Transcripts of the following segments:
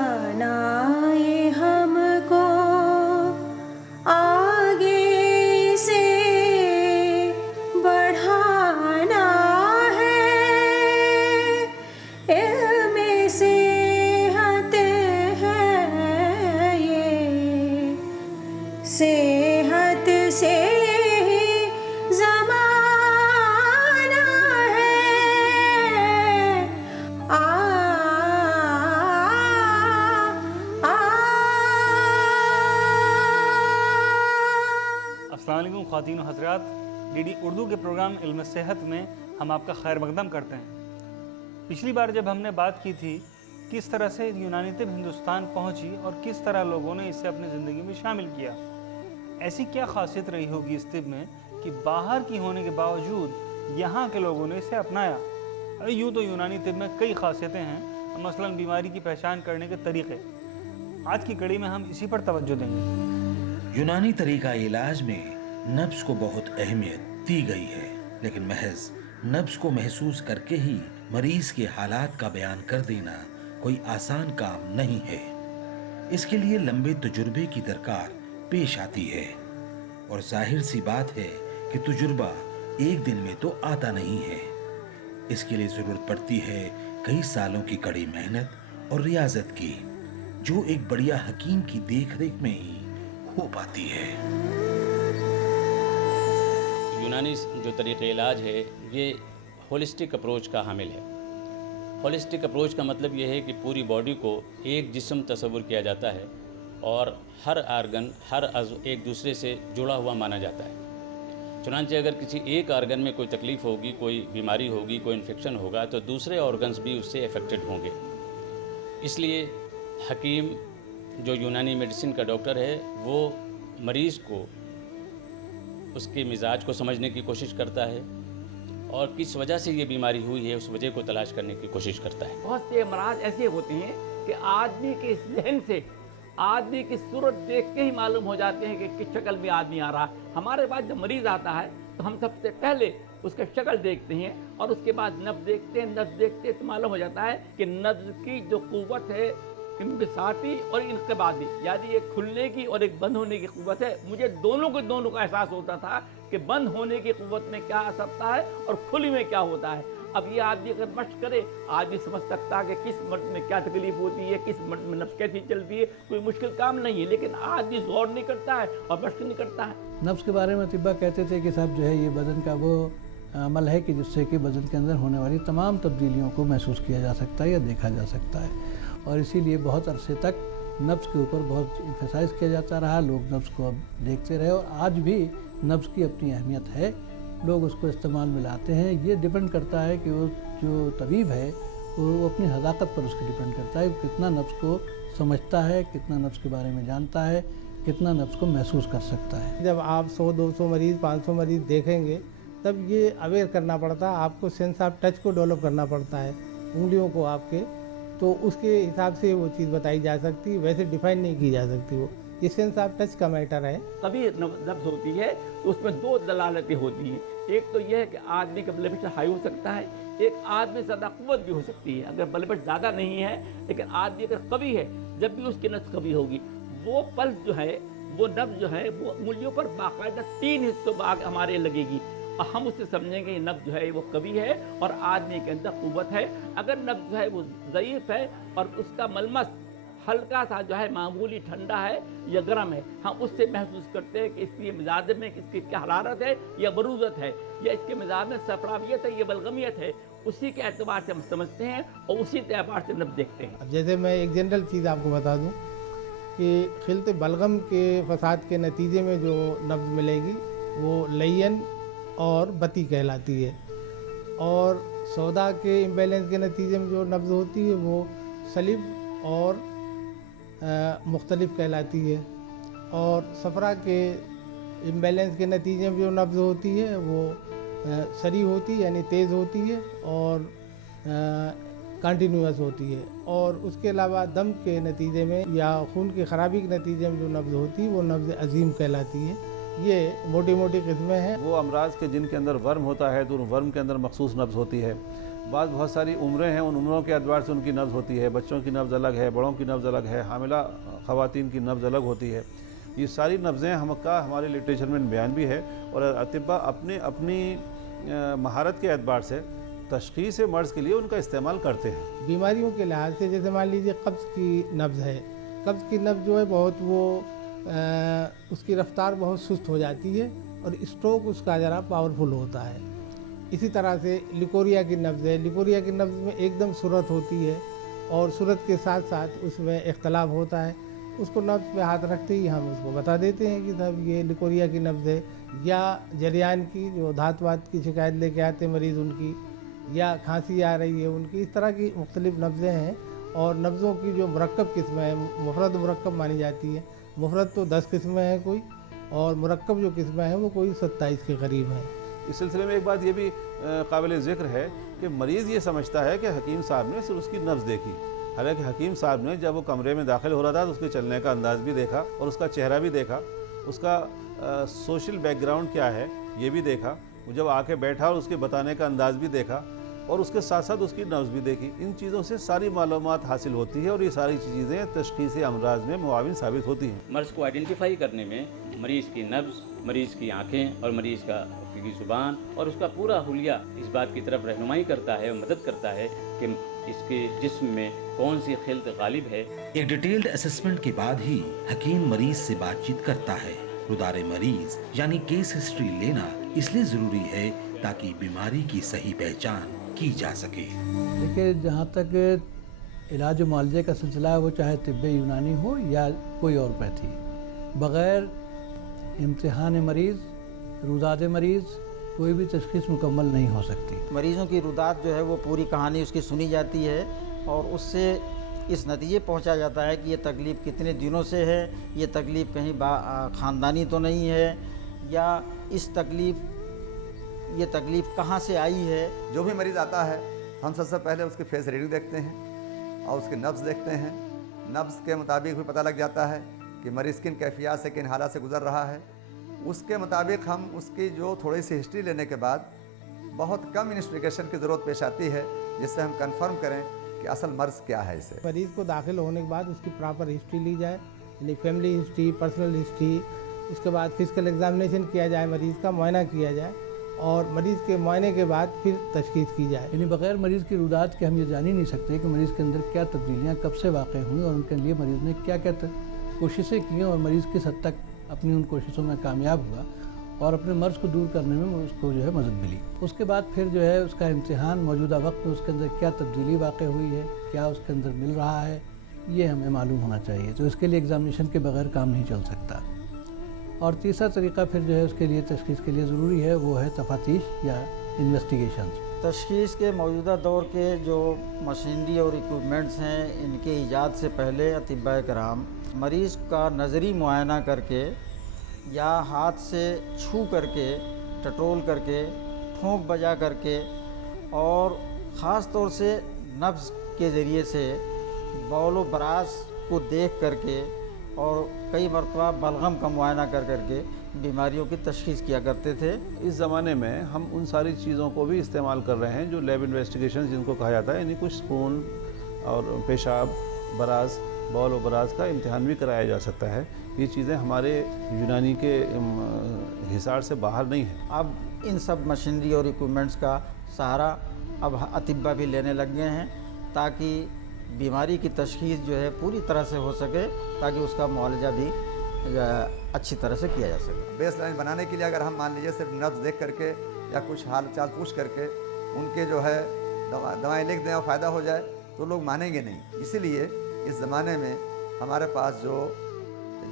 ये हमको आगे से बढ़ाना है, इल्मे सेहत है ये, सेहत से ख़वातीन व हज़रात, डीडी उर्दू के प्रोग्राम इल्म सेहत में हम आपका खैर मकदम करते हैं। पिछली बार जब हमने बात की थी किस तरह से यूनानी तिब हिंदुस्तान पहुंची और किस तरह लोगों ने इसे अपनी ज़िंदगी में शामिल किया, ऐसी क्या खासियत रही होगी इस तिब में कि बाहर की होने के बावजूद यहाँ के लोगों ने इसे अपनाया। यूँ तो यूनानी तिब में कई खासियतें हैं, मसलन बीमारी की पहचान करने के तरीक़े। आज की कड़ी में हम इसी पर तवज्जो देंगे। यूनानी तरीका इलाज में नब्ज़ को बहुत अहमियत दी गई है, लेकिन महज नब्ज़ को महसूस करके ही मरीज़ के हालात का बयान कर देना कोई आसान काम नहीं है। इसके लिए लंबे तजुर्बे की दरकार पेश आती है, और जाहिर सी बात है कि तजुर्बा एक दिन में तो आता नहीं है। इसके लिए ज़रूरत पड़ती है कई सालों की कड़ी मेहनत और रियाजत की, जो एक बढ़िया हकीम की देखरेख में ही हो पाती है। यूनानी जो तरीक़े इलाज है ये होलिस्टिक अप्रोच का हामिल है। होलिस्टिक अप्रोच का मतलब ये है कि पूरी बॉडी को एक जिस्म तस्वुर किया जाता है और हर आर्गन हर अज़्व एक दूसरे से जुड़ा हुआ माना जाता है। चुनांचे अगर किसी एक आर्गन में कोई तकलीफ़ होगी, कोई बीमारी होगी, कोई इन्फेक्शन होगा तो दूसरे ऑर्गन्स भी उससे अफेक्टेड होंगे। इसलिए हकीम जो यूनानी मेडिसिन का डॉक्टर है वो मरीज़ को उसके मिजाज को समझने की कोशिश करता है और किस वजह से ये बीमारी हुई है उस वजह को तलाश करने की कोशिश करता है। बहुत से अमराज ऐसे होते हैं कि आदमी के जहन से आदमी की सूरत देख के ही मालूम हो जाते हैं कि किस शक्ल में आदमी आ रहा है। हमारे पास जब मरीज़ आता है तो हम सबसे पहले उसका शक्ल देखते हैं और उसके बाद नब्ज़ देखते हैं। नब्ज़ देखते तो मालूम हो जाता है कि नब्ज़ की जो क़ुव्वत है इंबिसाती और इनक़बादी, यानी एक खुलने की और एक बंद होने की क़ुव्वत है। मुझे दोनों का एहसास होता था कि बंद होने की क़ुव्वत में क्या असरता है और खुली में क्या होता है। अब ये आदमी अगर मश्क करे आदमी समझ सकता है कि किस मर्द में क्या तकलीफ़ होती है, किस मर्द में नफ्स कैसी चलती है। कोई मुश्किल काम नहीं है, लेकिन आदमी गौर नहीं करता है और मश्क नहीं करता है। नफ्स के बारे में तिब्बा कहते थे कि साहब जो है ये बदन का वो अमल है कि जिससे कि बदन के अंदर होने वाली तमाम तब्दीलियों को महसूस किया जा सकता है या देखा जा सकता है, और इसीलिए बहुत अरसे तक नब्ज़ के ऊपर बहुत एम्फसाइज़ किया जाता रहा। लोग नब्ज़ को अब देखते रहे और आज भी नब्ज़ की अपनी अहमियत है, लोग उसको इस्तेमाल में लाते हैं। ये डिपेंड करता है कि वो जो तबीब है वो अपनी हज़ाकत पर उसकी डिपेंड करता है, कितना नब्ज़ को समझता है, कितना नब्ज़ के बारे में जानता है, कितना नब्ज़ को महसूस कर सकता है। जब आप 100-200 मरीज़ 500 मरीज़ देखेंगे तब ये अवेयर करना पड़ता है, आपको सेंस ऑफ टच को डेवलप करना पड़ता है, उंगलियों को आपके, तो उसके हिसाब से वो चीज़ बताई जा सकती है, वैसे डिफ़ाइन नहीं की जा सकती। वो ये सेंस ऑफ टच का मैटर है। कभी नब्ज़ होती है तो उसमें दो दलालतें होती हैं। एक तो यह है कि आदमी का ब्लड प्रेशर हाई हो सकता है, एक आदमी ज़्यादा कुव्वत भी हो सकती है। अगर ब्लड प्रेशर ज़्यादा नहीं है लेकिन आदमी अगर कभी है, जब भी उसकी नब्ज़ कभी होगी, वो पल्स जो है, वो नब्ज़ जो है वो उंगलियों पर बाकायदा 3 हिस्सों में हमारे लगेगी और हम उससे समझेंगे ये नब्ज़ जो है वो कभी है और आदमी के अंदर कुव्वत है। अगर नब्ज़ जो है वो ज़ईफ़ है और उसका मलमस हल्का सा जो है मामूली ठंडा है या गर्म है, हम उससे महसूस करते हैं कि इसकी मिजाज में इसकी क्या हरारत है या बरूज़त है, या इसके मिजाज में सफरावियत है या बलगमियत है। उसी के एतबार से हम समझते हैं और उसी एतबार से नब्ज़ देखते हैं। अब जैसे मैं एक जनरल चीज़ आपको बता दूं कि खिलते बलगम के फसाद के नतीजे में जो नब्ज़ मिलेगी वो लयन और बती कहलाती है, और सौदा के इम्बैलेंस के नतीजे में जो नब्ज़ होती है वो सलिब और मुख्तलिफ कहलाती है, और सफ़रा के इम्बैलेंस के नतीजे में जो नब्ज़ होती है वो सरी होती है यानी तेज़ होती है और कंटिन्यूअस होती है, और उसके अलावा दम के नतीजे में या खून की ख़राबी के नतीजे में जो नब्ज़ होती है वो नब्ज़ अज़ीम कहलाती है। ये मोटी मोटी किस्में हैं। वो अमराज के जिनके अंदर वर्म होता है तो उन वर्म के अंदर मखसूस नब्ज़ होती है। बहुत सारी उम्रें हैं, उन उम्रों के एतबार से उनकी नब्ज़ होती है। बच्चों की नब्ज़ अलग है, बड़ों की नब्ज़ अलग है, हामिला ख़वातीन की नब्ज़ अलग होती है। ये सारी नब्ज़ें हमारे लिटरेचर में बयान भी है और अतिब्बा अपनी महारत के एतबार से तशख़ीस मर्ज़ के लिए उनका इस्तेमाल करते हैं। बीमारियों के लिहाज से जैसे मान लीजिए कब्ज़ की नब्ज़ है, कब्ज़ की नब्ज़ जो है बहुत उसकी रफ़्तार बहुत सुस्त हो जाती है और स्ट्रोक उसका ज़रा पावरफुल होता है। इसी तरह से लिकोरिया की नब्ज़ है, लिकोरिया की नब्ज़ में एकदम सूरत होती है और सूरत के साथ साथ उसमें इख्तलाफ होता है। उसको नब्ज़ पे हाथ रखते ही हम उसको बता देते हैं कि साहब ये लिकोरिया की नब्ज़ है। या जरियान की जो धात वात की शिकायत लेके आते मरीज़ उनकी, या खांसी आ रही है उनकी, इस तरह की मुख्तलिफ नब्ज़ें हैं। और नब्ज़ों की जो मुरक्कब किस्में हैं, मुफरद मुरक्कब मानी जाती है। मुफरद तो 10 किस्में हैं कोई, और मुरक्कब जो किस्में हैं वो कोई 27 के करीब हैं। इस सिलसिले में एक बात ये भी काबिल ज़िक्र है कि मरीज़ ये समझता है कि हकीम साहब ने सिर्फ उसकी नब्ज़ देखी, हालांकि हकीम साहब ने जब वो कमरे में दाखिल हो रहा था तो उसके चलने का अंदाज़ भी देखा और उसका चेहरा भी देखा, उसका सोशल बैकग्राउंड क्या है ये भी देखा, वो जब आके बैठा और उसके बताने का अंदाज़ भी देखा और उसके साथ साथ उसकी नब्ज़ भी देखी। इन चीज़ों से सारी मालूमात हासिल होती है और ये सारी चीज़ें तशख़ीस अमराज में मुआविन साबित होती हैं। मर्ज़ को आइडेंटिफाई करने में मरीज़ की नब्ज़, मरीज़ की आँखें और मरीज़ की ज़ुबान और उसका पूरा हुलिया इस बात की तरफ रहनुमाई करता है और मदद करता है कि इसके जिस्म में कौन सी खिल्त गालिब है। एक डिटेल्ड असेसमेंट के बाद ही हकीम मरीज से बातचीत करता है। रुदारे मरीज यानी केस हिस्ट्री लेना इसलिए जरूरी है ताकि बीमारी की सही पहचान की जा सके। देखिए, जहाँ तक इलाज मुआलजे का सिलसिला है, वो चाहे तिब्बे यूनानी हो या कोई और पैथी, बग़ैर इम्तिहान मरीज़, रुदाद मरीज़, कोई भी तशख़ीस मुकम्मल नहीं हो सकती। मरीज़ों की रुदात जो है वो पूरी कहानी उसकी सुनी जाती है और उससे इस नतीजे पहुंचा जाता है कि ये तकलीफ़ कितने दिनों से है, ये तकलीफ़ कहीं ख़ानदानी तो नहीं है, या ये तकलीफ़ कहाँ से आई है। जो भी मरीज़ आता है हम सबसे पहले उसकी फेस रीडिंग देखते हैं और उसकी नब्ज़ देखते हैं। नब्ज़ के मुताबिक भी पता लग जाता है कि मरीज़ किन कैफियत से, किन हालात से गुज़र रहा है। उसके मुताबिक हम उसकी जो थोड़ी सी हिस्ट्री लेने के बाद बहुत कम इन्वेस्टिगेशन की ज़रूरत पेश आती है जिससे हम कंफर्म करें कि असल मर्ज़ क्या है इसे। मरीज़ को दाखिल होने के बाद उसकी प्रॉपर हिस्ट्री ली जाए, यानी फैमिली हिस्ट्री, पर्सनल हिस्ट्री, उसके बाद फिजिकल एग्जामिनेशन किया जाए, मरीज़ का मुआयना किया जाए और मरीज़ के मुआयने के बाद फिर तशख़ीस की जाए। यानी बग़ैर मरीज़ की रुदात के हम ये जान ही नहीं सकते कि मरीज़ के अंदर क्या तब्दीलियाँ कब से वाक़ हुई और उनके लिए मरीज़ ने क्या क्या कोशिशें की और मरीज़ किस हद तक अपनी उन कोशिशों में कामयाब हुआ और अपने मर्ज़ को दूर करने में उसको जो है मदद मिली। उसके बाद फिर जो है उसका इम्तिहान, मौजूदा वक्त में उसके अंदर क्या तब्दीली वाक़ हुई है, क्या उसके अंदर मिल रहा है, ये हमें मालूम होना चाहिए। तो इसके लिए एग्ज़ामिनेशन के बगैर काम नहीं चल सकता। और तीसरा तरीक़ा फिर जो है उसके लिए तशख़ीस के लिए ज़रूरी है, वो है तफ़ातीश या इन्वेस्टिगेशन। तशख़ीस के मौजूदा दौर के जो मशीनरी और इक्विपमेंट्स हैं, इनके ईजाद से पहले अतिब्बाए कराम मरीज़ का नज़री मुआयना करके या हाथ से छू करके, टटोल करके, ठोंक बजा करके और ख़ास तौर से नब्ज़ के ज़रिए से बौल व बरास को देख करके और कई मरतबा बलगम का मुआयना कर करके बीमारियों की तशख़ीस किया करते थे। इस ज़माने में हम उन सारी चीज़ों को भी इस्तेमाल कर रहे हैं जो लैब इन्वेस्टिगेशन जिनको कहा जाता है, यानी कुछ खून और पेशाब, बरास, बौल और बरास का इम्तिहान भी कराया जा सकता है। ये चीज़ें हमारे यूनानी के हिसार से बाहर नहीं है। अब इन सब मशीनरी और इक्विपमेंट्स का सहारा अब अतिब्बा भी लेने लग गए हैं ताकि बीमारी की तशख़ीस जो है पूरी तरह से हो सके, ताकि उसका मुआलजा भी अच्छी तरह से किया जा सके। बेस लाइन बनाने के लिए अगर हम मान लीजिए सिर्फ नब्ज़ देख करके या कुछ हाल चाल पूछ करके उनके जो है दवाएँ लिख दें और फ़ायदा हो जाए तो लोग मानेंगे नहीं। इसीलिए इस ज़माने में हमारे पास जो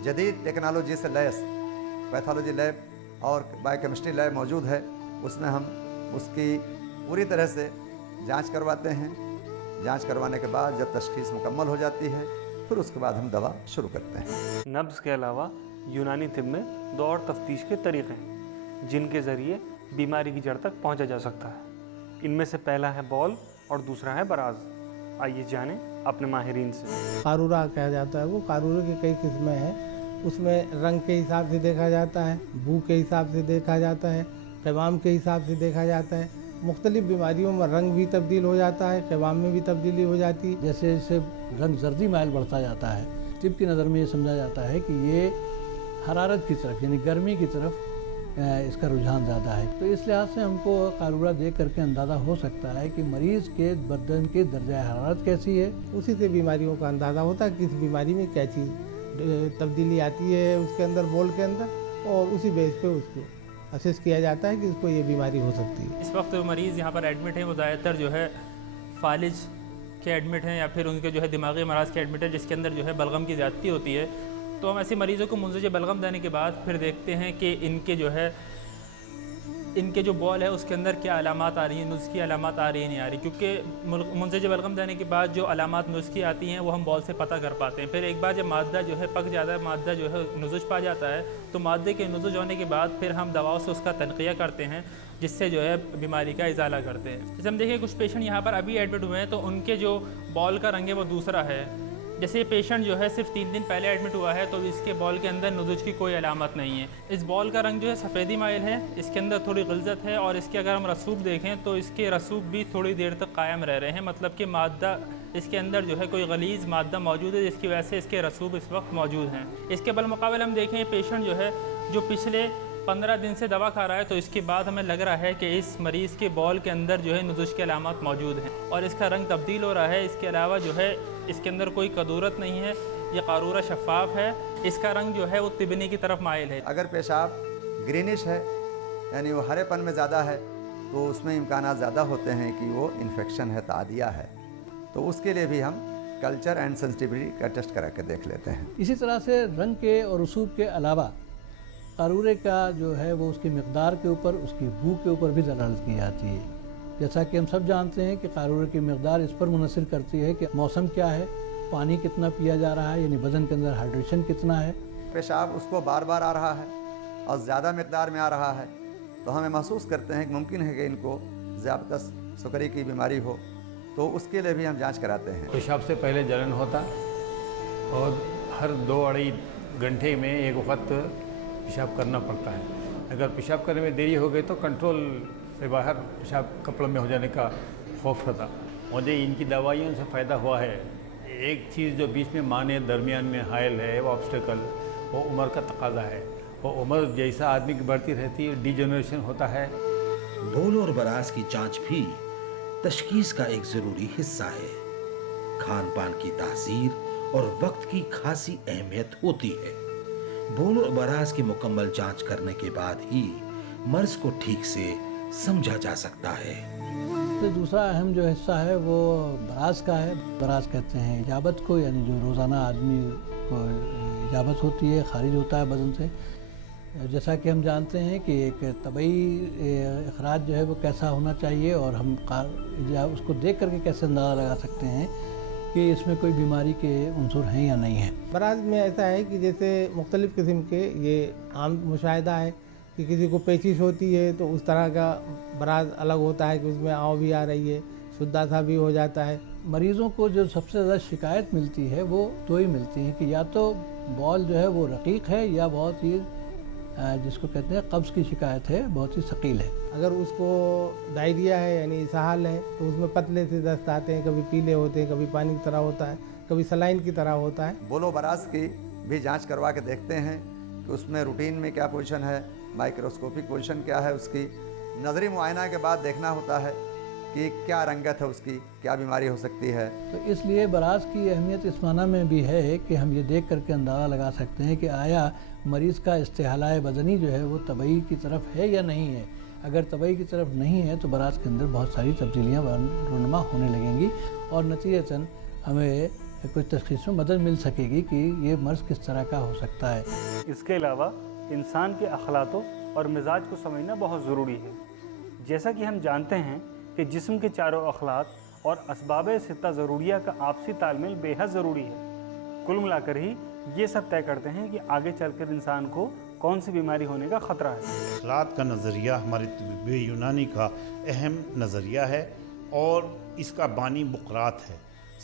जदीद टेक्नोलॉजी से लैस पैथोलॉजी लैब और बायोकेमिस्ट्री लैब मौजूद है, उसमें हम उसकी पूरी तरह से जांच करवाते हैं। जांच करवाने के बाद जब तशख़ीस मुकम्मल हो जाती है फिर उसके बाद हम दवा शुरू करते हैं। नब्ज़ के अलावा यूनानी तिब में 2 और तफ्तीश के तरीक़े हैं जिनके ज़रिए बीमारी की जड़ तक पहुंचा जा सकता है। इनमें से पहला है बौल और दूसरा है बराज। आइए जानें अपने माहिरीन से। कारूरा कहा जाता है, वो कारूरे की कई किस्में हैं। उसमें रंग के हिसाब से देखा जाता है, बू के हिसाब से देखा जाता है, क़वाम के हिसाब से देखा जाता है। मुख्तलिफ बीमारियों में रंग भी तब्दील हो जाता है, क़वाम में भी तब्दीली हो जाती है। जैसे जैसे रंग जर्दी माइल बढ़ता जाता है, तिब की नज़र में ये समझा जाता है कि ये हरारत की तरफ यानी गर्मी की तरफ इसका रुझान ज़्यादा है। तो इस लिहाज से हमको कारूरा देख करके अंदाज़ा हो सकता है कि मरीज़ के बदन की दर्जा हरारत कैसी है। उसी से बीमारियों का अंदाज़ा होता है, किस बीमारी में क्या चीज़ तब्दीली आती है उसके अंदर, बोल के अंदर, और उसी बेस पे उसको असेस किया जाता है कि इसको ये बीमारी हो सकती है। इस वक्त मरीज़ यहाँ पर एडमिट हैं वो ज़्यादातर जो है फालिज के एडमिट हैं या फिर उनके जो है दिमागी मराज के एडमिट है, जिसके अंदर जो है बलगम की ज़्यादती होती है। तो हम ऐसे मरीज़ों को मुंज़िज बलगम देने के बाद फिर देखते हैं कि इनके जो बॉल है उसके अंदर क्या अलामात आ रही हैं, नुज़ की अलामात आ रही है नहीं आ रही, क्योंकि मुंज़िज बलगम देने के बाद जो अलामात नुज़ की आती हैं वो हम बॉल से पता कर पाते हैं। फिर एक बार जब मादा जो है पक जाता है, मादा जो है नुज़ुज पा जाता है, तो मादे के नुज़ुज होने के बाद फिर हम दवाओं से उसका तनक़िया करते हैं, जिससे जो है बीमारी का इजाला करते हैं। जैसे हम देखिए कुछ पेशेंट यहाँ पर अभी एडमिट हुए हैं तो उनके जो बॉल का रंग है वो दूसरा है। जैसे ये पेशेंट जो है सिर्फ 3 दिन पहले एडमिट हुआ है तो इसके बॉल के अंदर नुज़ुज की कोई अलामत नहीं है। इस बॉल का रंग जो है सफ़ेदी माइल है, इसके अंदर थोड़ी ग़िल्ज़त है, और इसके अगर हम रसूब देखें तो इसके रसूब भी थोड़ी देर तक कायम रह रहे हैं, मतलब कि मादा इसके अंदर जो है कोई गलीज़ मादा मौजूद है जिसकी वजह से इसके रसूब इस वक्त मौजूद हैं। इसके बलमुक़ाबिल हम देखें पेशेंट जो है जो पिछले 15 दिन से दवा खा रहा है, तो इसके बाद हमें लग रहा है कि इस मरीज़ के बॉल के अंदर जो है नुज़ुज के अलामत मौजूद हैं और इसका रंग तब्दील हो रहा है। इसके अलावा जो है इसके अंदर कोई कदूरत नहीं है, ये कारूरा शफ़ाफ़ है, इसका रंग जो है वो तिबनी की तरफ माइल है। अगर पेशाब ग्रीनिश है यानी वो हरेपन में ज़्यादा है तो उसमें इम्कानात ज़्यादा होते हैं कि वो इन्फेक्शन है, तादिया है, तो उसके लिए भी हम कल्चर एंड सेंसिटिविटी का टेस्ट करा के देख लेते हैं। इसी तरह से रंग के और रसूब के अलावा कारूरे का जो है वो उसकी मिक़दार के ऊपर, उसकी बू के ऊपर भी दलालत की जाती है। जैसा कि हम सब जानते हैं कि कारूरे की मिक़दार इस पर मुनसर करती है कि मौसम क्या है, पानी कितना पिया जा रहा है, यानी बदन के अंदर हाइड्रेशन कितना है। पेशाब उसको बार बार आ रहा है और ज़्यादा मिक़दार में आ रहा है तो हमें महसूस करते हैं कि मुमकिन है कि इनको ज़्यादतस सुकरी की बीमारी हो, तो उसके लिए भी हम जांच कराते हैं। पेशाब से पहले जलन होता और हर 2-2.5 घंटे में एक वक्त पेशाब करना पड़ता है। अगर पेशाब करने में देरी हो गई तो कंट्रोल से बाहर पेशाब कपड़ों में हो जाने का खौफ रहता। मुझे इनकी दवाइयों से फ़ायदा हुआ है। एक चीज़ जो बीच में माने दरमियान में हायल है वो ऑब्स्टेकल, वो उम्र का तकाजा है। वो उम्र जैसा आदमी की बढ़ती रहती है डिजेनरेशन होता है। बोल और बराज की जांच भी तशखीस का एक ज़रूरी हिस्सा है। खान पान की तासीर और वक्त की खासी अहमियत होती है। बोल और बराज की मुकम्मल जांच करने के बाद ही मर्ज को ठीक से समझा जा सकता है। तो दूसरा अहम जो हिस्सा है वो बराज का है। बराज कहते हैं इजाबत को, यानी जो रोज़ाना आदमी को इजाबत होती है, खारिज होता है बदन से। जैसा कि हम जानते हैं कि एक तबई अखराज जो है वो कैसा होना चाहिए और हम उसको देख करके कैसे अंदाज़ा लगा सकते हैं कि इसमें कोई बीमारी के उनसुर हैं या नहीं है। बराज में ऐसा है कि जैसे मुख्तलिफ़ किस्म के ये आम मुशाहिदा है कि किसी को पेचिश होती है तो उस तरह का बराज अलग होता है कि उसमें आँव भी आ रही है, शुद्धा सा भी हो जाता है। मरीज़ों को जो सबसे ज़्यादा शिकायत मिलती है वो दो ही मिलती है कि या तो बॉल जो है वो रकीक है या बहुत ही जिसको कहते हैं कब्ज़ की शिकायत है, बहुत ही सकील है। अगर उसको डायरिया है यानी इसहाल है तो उसमें पतले से दस्त आते हैं, कभी पीले होते हैं, कभी पानी की तरह होता है, कभी सलाइन की तरह होता है। बोलो बराज की भी जांच करवा के देखते हैं कि उसमें रूटीन में क्या पोजीशन है, माइक्रोस्कोपिक पोजीशन क्या है उसकी। नज़री मुआयना के बाद देखना होता है कि क्या रंगत है उसकी, क्या बीमारी हो सकती है। तो इसलिए बराज की अहमियत इस माना में भी है कि हम ये देख करके अंदाज़ा लगा सकते हैं कि आया मरीज़ का इस्तेहलाए बदनी जो है वो तबई की तरफ है या नहीं है। अगर तबई की तरफ नहीं है तो बराज के अंदर बहुत सारी तब्दीलियाँ रूनुमा होने लगेंगी और नतीजतन हमें कुछ तशख़ीस में मदद मिल सकेगी कि ये मर्ज़ किस तरह का हो सकता है। इसके अलावा इंसान के अखलातों और मिजाज को समझना बहुत ज़रूरी है। जैसा कि हम जानते हैं कि जिस्म के चारों अखलात और असबाब सित्ता ज़रूरिया का आपसी तालमेल बेहद ज़रूरी है। कुल मिलाकर ही ये सब तय करते हैं कि आगे चलकर इंसान को कौन सी बीमारी होने का ख़तरा है। अखलात का नज़रिया हमारे तिब्बे यूनानी का अहम नज़रिया है और इसका बानी बुकरात है।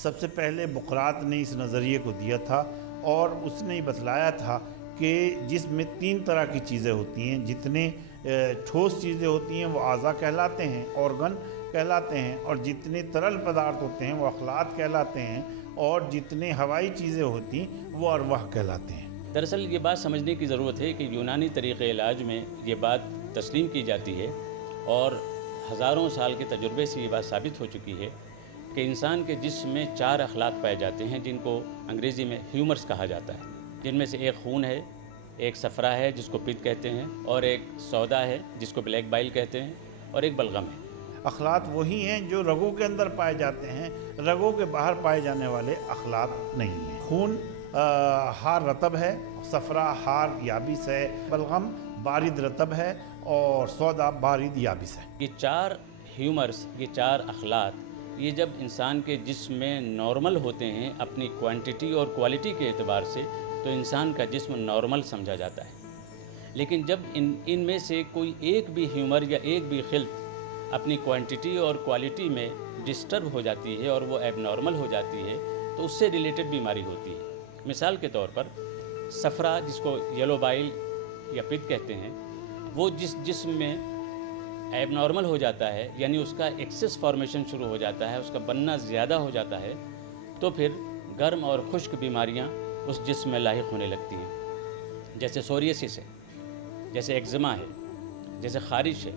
सबसे पहले बुकरात ने इस नज़रिए को दिया था और उसने बतलाया था कि जिसमें 3 तरह की चीज़ें होती हैं। जितने ठोस चीज़ें होती हैं वो आज़ा कहलाते हैं, ऑर्गन कहलाते हैं, और जितने तरल पदार्थ होते हैं वो अखलात कहलाते हैं, और जितने हवाई चीज़ें होती वो अरवाह कहलाते हैं। दरअसल ये बात समझने की ज़रूरत है कि यूनानी तरीक़े इलाज में ये बात तस्लीम की जाती है, और हज़ारों साल के तजुर्बे से ये बात साबित हो चुकी है कि इंसान के जिस्म में 4 अखलात पाए जाते हैं जिनको अंग्रेज़ी में ह्यूमर्स कहा जाता है, जिनमें से एक खून है, एक सफ़रा है जिसको पित्त कहते हैं, और एक सौदा है जिसको ब्लैक बाइल कहते हैं, और एक बलगम है। अखलात वही हैं जो रगों के अंदर पाए जाते हैं, रगों के बाहर पाए जाने वाले अखलात नहीं हैं। खून हार रतब है, सफ़रा हार याबिस है, बलगम बारिद रतब है, और सौदा बारिद याबिस है। ये 4 ह्यूमर्स, ये 4 अखलात, ये जब इंसान के जिस्म में नॉर्मल होते हैं अपनी क्वांटिटी और क्वालिटी के एतबार से, तो इंसान का जिस्म नॉर्मल समझा जाता है। लेकिन जब इनमें से कोई एक भी ह्यूमर या एक भी खिल्त अपनी क्वांटिटी और क्वालिटी में डिस्टर्ब हो जाती है और वो एबनॉर्मल हो जाती है, तो उससे रिलेटेड बीमारी होती है। मिसाल के तौर पर सफ़रा, जिसको येलो बाइल या पित्त कहते हैं, वो जिस्म में एबनॉर्मल हो जाता है, यानी उसका एक्सेस फॉर्मेशन शुरू हो जाता है, उसका बनना ज़्यादा हो जाता है, तो फिर गर्म और खुश्क बीमारियां उस जिस्म में लाहिक होने लगती हैं, जैसे सोरियासिस है, जैसे एक्ज़मा है, जैसे ख़ारिश है।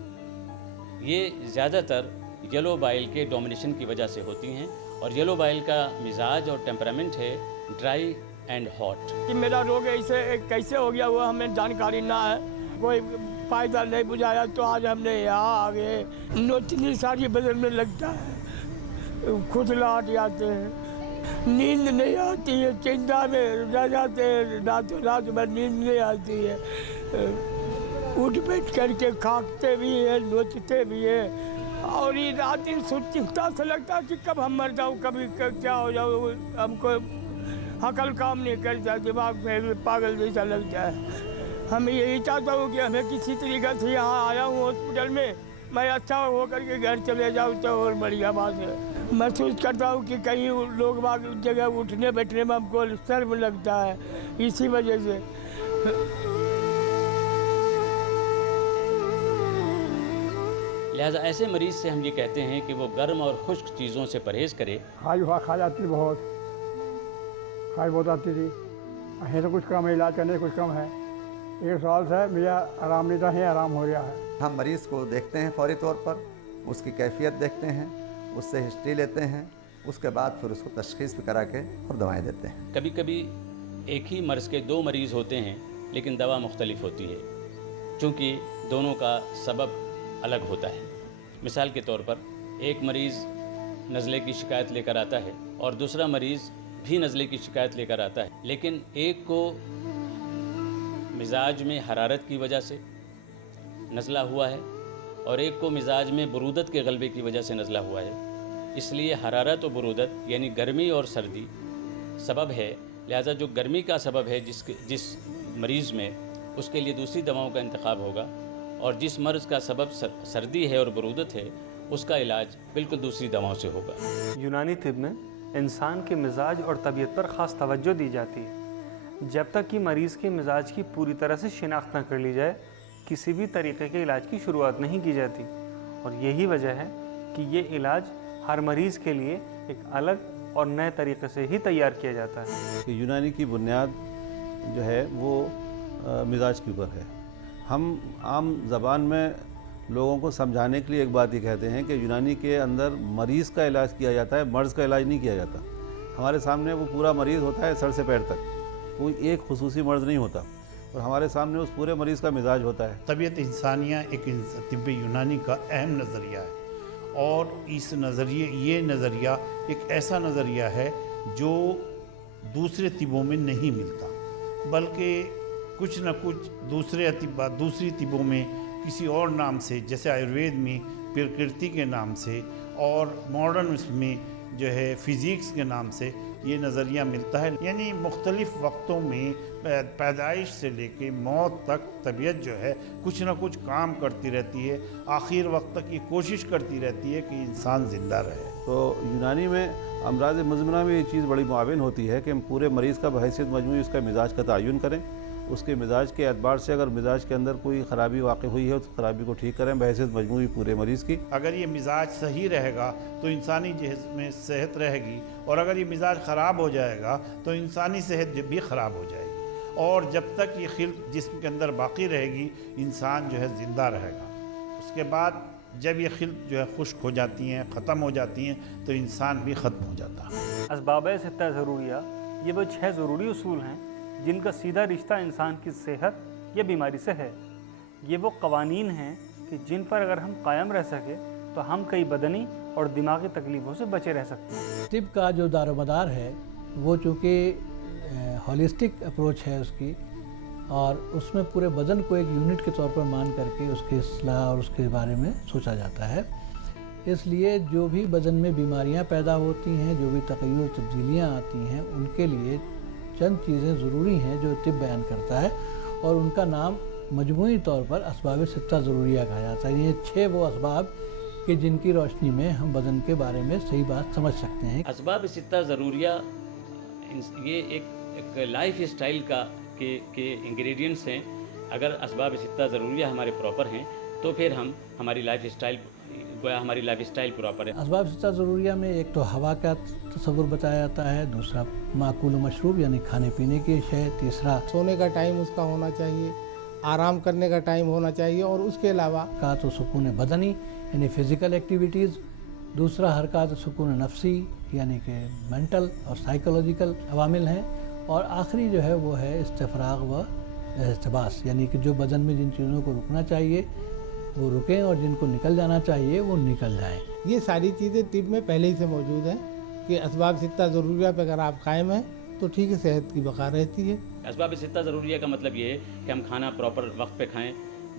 ये ज़्यादातर येलो बाइल के डोमिनेशन की वजह से होती हैं, और येलो बाइल का मिजाज और टेम्परामेंट है ड्राई एंड हॉट। कि मेरा रोग ऐसे कैसे हो गया वो हमें जानकारी ना है, कोई फायदा नहीं बुझाया, तो आज हमने यहाँ आ गए। नोचनी सारी बदन में लगता है, खुजलाहट आते हैं, नींद नहीं आती है, चिंता में रह जाते हैं, रात में नींद नहीं आती है, उठ बैठ करके खाकते भी है, नोचते भी है, और ये रात दिन चिंता से लगता है कि कब हम मर जाऊँ, कभी क्या हो जाऊँ, हमको अकल काम नहीं करता, दिमाग में पागल जैसा लगता है। हम यही चाहता हूँ कि हमें किसी तरीके से यहाँ आया हूँ हॉस्पिटल में, मैं अच्छा हो करके घर चले जाऊँ तो और बढ़िया बात है। महसूस करता हूँ कि कहीं लोग बाग जगह उठने बैठने में हमको शर्म लगता है, इसी वजह से। लिहाजा ऐसे मरीज़ से हम ये कहते हैं कि वो गर्म और खुश्क चीज़ों से परहेज़ करे। खाई हुआ खा जाती बहुत, खाई बहुत आती थी, है तो कुछ कम है, इलाज करने कुछ कम है। 1 साल से मेरा आराम नहीं था, आराम हो गया है। हम मरीज़ को देखते हैं फौरी तौर पर, उसकी कैफियत देखते हैं, उससे हिस्ट्री लेते हैं, उसके बाद फिर उसको तशख़ीस भी करा के और दवाएं देते हैं। कभी कभी एक ही मर्ज़ के 2 मरीज़ होते हैं लेकिन दवा मुख्तलिफ होती है, चूँकि दोनों का सबब अलग होता है। मिसाल के तौर पर एक मरीज़ नज़ले की शिकायत लेकर आता है और दूसरा मरीज़ भी नज़ले की शिकायत लेकर आता है, लेकिन एक को मिजाज में हरारत की वजह से नज़ला हुआ है और एक को मिजाज में बरूदत के गलबे की वजह से नज़ला हुआ है। इसलिए हरारत और बरूदत यानी गर्मी और सर्दी सबब है, लिहाजा जो गर्मी का सबब है जिस मरीज़ में, उसके लिए दूसरी दवाओं का इंतखाब होगा, और जिस मर्ज़ का सबब सर्दी है और बरूदत है उसका इलाज बिल्कुल दूसरी दवाओं से होगा। यूनानी तिब में इंसान के मिजाज और तबीयत पर ख़ास तवज्जो दी जाती है। जब तक कि मरीज़ के मिजाज की पूरी तरह से शिनाख्त न कर ली जाए, किसी भी तरीक़े के इलाज की शुरुआत नहीं की जाती, और यही वजह है कि ये इलाज हर मरीज़ के लिए एक अलग और नए तरीक़े से ही तैयार किया जाता है। कि यूनानी की बुनियाद जो है वो मिजाज के ऊपर है। हम आम ज़बान में लोगों को समझाने के लिए एक बात ये कहते हैं कि यूनानी के अंदर मरीज़ का इलाज किया जाता है, मर्ज़ का इलाज नहीं किया जाता। हमारे सामने वो पूरा मरीज़ होता है सर से पैर तक, कोई एक खुसूसी मर्ज़ नहीं होता, और हमारे सामने उस पूरे मरीज़ का मिजाज होता है। तबीयत इंसानिया एक तिब्ब यूनानी का अहम नज़रिया है, और ये नज़रिया एक ऐसा नज़रिया है जो दूसरे तिब्बों में नहीं मिलता, बल्कि कुछ न कुछ दूसरी तिब्बों में किसी और नाम से, जैसे आयुर्वेद में प्रकृति के नाम से और मॉडर्न में जो है फिज़िक्स के नाम से ये नज़रिया मिलता है। यानी मुख्तलिफ़ वक्तों में पैदाइश से लेके मौत तक तबीयत जो है कुछ न कुछ काम करती रहती है, आखिर वक्त तक ये कोशिश करती रहती है कि इंसान ज़िंदा रहे। तो यूनानी में अमराज़ मुज़मना में ये चीज़ बड़ी मुआविन होती है कि हम पूरे मरीज़ का बहैसियत मजमूई उसका मिजाज का तयन करें, اس کے مزاج کے اعتبار سے اگر مزاج کے اندر کوئی خرابی واقع ہوئی ہے تو خرابی کو ٹھیک کریں بحیثیت مجموعی پورے مریض کی. اگر یہ مزاج صحیح رہے گا تو انسانی جسم میں صحت رہے گی، اور اگر یہ مزاج خراب ہو جائے گا تو انسانی صحت بھی خراب ہو جائے گی، اور جب تک یہ خلق جسم کے اندر باقی رہے گی انسان جو ہے زندہ رہے گا. اس کے بعد جب یہ خلق جو ہے خشک ہو جاتی ہیں، ختم ہو جاتی ہیں، تو انسان بھی ختم ہو جاتا ہے. اسباب ستہ ضروریہ یہ وہ 6 ضروری اصول ہیں جن کا سیدھا رشتہ انسان کی صحت یا بیماری سے ہے. یہ وہ قوانین ہیں کہ جن پر اگر ہم قائم رہ سکے تو ہم کئی بدنی اور دماغی تکلیفوں سے بچے رہ سکتے ہیں. طب کا جو دار و مدار ہے وہ چونکہ ہولسٹک اپروچ ہے اس کی، اور اس میں پورے بدن کو ایک یونٹ کے طور پر مان کر کے اس کی اصلاح اور اس کے بارے میں سوچا جاتا ہے. اس لیے جو بھی بدن میں بیماریاں پیدا ہوتی ہیں، جو بھی تغیر تبدیلیاں آتی ہیں، ان کے لیے چند چیزیں ضروری ہیں جو طب بیان کرتا ہے، اور ان کا نام مجموعی طور پر اسباب ستہ ضروریہ کہا جاتا ہے. یہ 6 وہ اسباب کہ جن کی روشنی میں ہم بدن کے بارے میں صحیح بات سمجھ سکتے ہیں. اسباب ستہ ضروریہ یہ ایک لائف اسٹائل کے انگریڈینٹس ہیں. اگر اسباب ستہ ضروریہ ہمارے پراپر ہیں تو پھر ہماری لائف اسٹائل پراپر ہے. اسباب ستہ ضروریہ میں ایک تو ہوا کا تصور بتایا جاتا ہے، دوسرا معقول و مشروب یعنی کھانے پینے کی شے، تیسرا سونے کا ٹائم اس کا ہونا چاہیے، آرام کرنے کا ٹائم ہونا چاہیے، اور اس کے علاوہ حرکات و سکون بدنی یعنی فزیکل ایکٹیویٹیز، دوسرا حرکات و سکون نفسی یعنی کہ مینٹل اور سائیکولوجیکل عوامل ہیں، اور آخری جو ہے وہ ہے استفراغ و احتباس یعنی کہ جو بدن میں جن چیزوں کو رکنا چاہیے وہ رکیں اور جن کو نکل جانا چاہیے وہ نکل جائیں. یہ ساری چیزیں طب میں پہلے ہی سے موجود ہیں کہ اسباب ستہ ضروریہ پہ اگر آپ قائم ہیں تو ٹھیک ہے، صحت کی بقا رہتی ہے. اسباب ستہ ضروریہ کا مطلب یہ ہے کہ ہم کھانا پراپر وقت پہ کھائیں،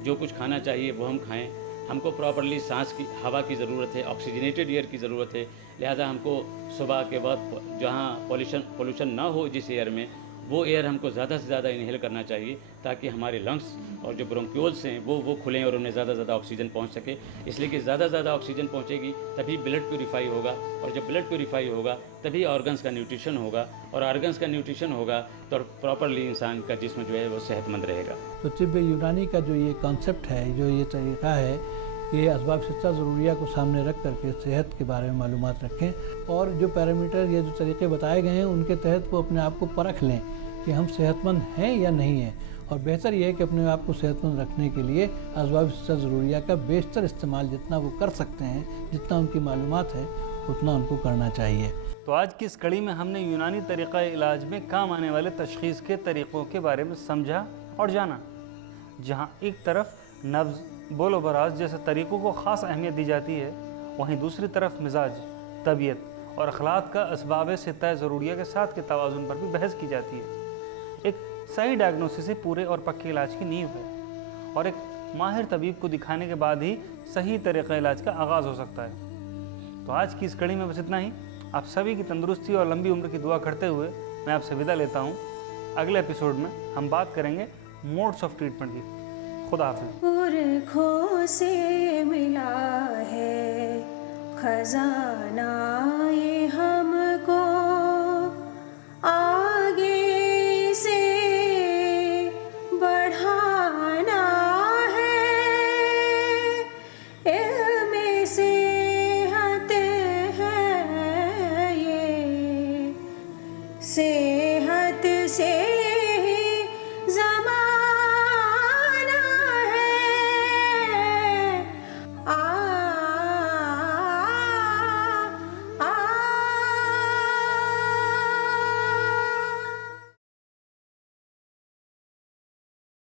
جو کچھ کھانا چاہیے وہ ہم کھائیں. ہم کو پراپرلی سانس کی ہوا کی ضرورت ہے، آکسیجنیٹڈ ایئر کی ضرورت ہے. لہٰذا ہم کو صبح کے وقت جہاں پولوشن نہ ہو جس ایئر میں، وہ ایئر ہم کو زیادہ سے زیادہ انہیل کرنا چاہیے تاکہ ہمارے لنگس اور جو برونکیولس ہیں وہ کھلیں اور انہیں زیادہ سے زیادہ آکسیجن پہنچ سکے. اس لیے کہ زیادہ سے زیادہ آکسیجن پہنچے گی تبھی بلڈ پیوریفائی ہوگا، اور جب بلڈ پیوریفائی ہوگا تبھی آرگنس کا نیوٹریشن ہوگا، اور آرگنس کا نیوٹریشن ہوگا تو پراپرلی انسان کا جسم جو ہے وہ صحت مند رہے گا. تو طب یونانی کا جو یہ کانسیپٹ ہے، جو یہ طریقہ ہے کہ اسباب ستہ ضروریہ کو سامنے رکھ کر کے صحت کے بارے میں معلومات رکھیں، اور جو پیرامیٹر یا جو طریقے بتائے گئے ہیں ان کے تحت وہ اپنے آپ کو پرکھ لیں کہ ہم صحت مند ہیں یا نہیں ہیں. اور بہتر یہ ہے کہ اپنے آپ کو صحت مند رکھنے کے لیے اسباب ستہ ضروریہ کا بیشتر استعمال جتنا وہ کر سکتے ہیں، جتنا ان کی معلومات ہے اتنا ان کو کرنا چاہیے. تو آج کی اس کڑی میں ہم نے یونانی طریقہ علاج میں کام آنے والے تشخیص کے طریقوں کے بارے میں سمجھا اور جانا. جہاں ایک طرف نبض، بول و براز جیسے طریقوں کو خاص اہمیت دی جاتی ہے، وہیں دوسری طرف مزاج، طبیعت اور اخلاق کا اسباب ستہ ضروریہ کے ساتھ کے توازن پر بھی بحث کی جاتی ہے. ایک صحیح ڈائگنوسس ہی پورے اور پکے علاج کی نیو ہے، اور ایک ماہر طبیب کو دکھانے کے بعد ہی صحیح طریقہ علاج کا آغاز ہو سکتا ہے. تو آج کی اس کڑی میں بس اتنا ہی. آپ سبھی کی تندرستی اور لمبی عمر کی دعا کرتے ہوئے میں آپ سے وداع لیتا ہوں. اگلے ایپیسوڈ میں ہم بات کریں گے موڈس آف ٹریٹمنٹ کی. خدا حافظ. پرکھوں سے ملا ہے خزانہ یہ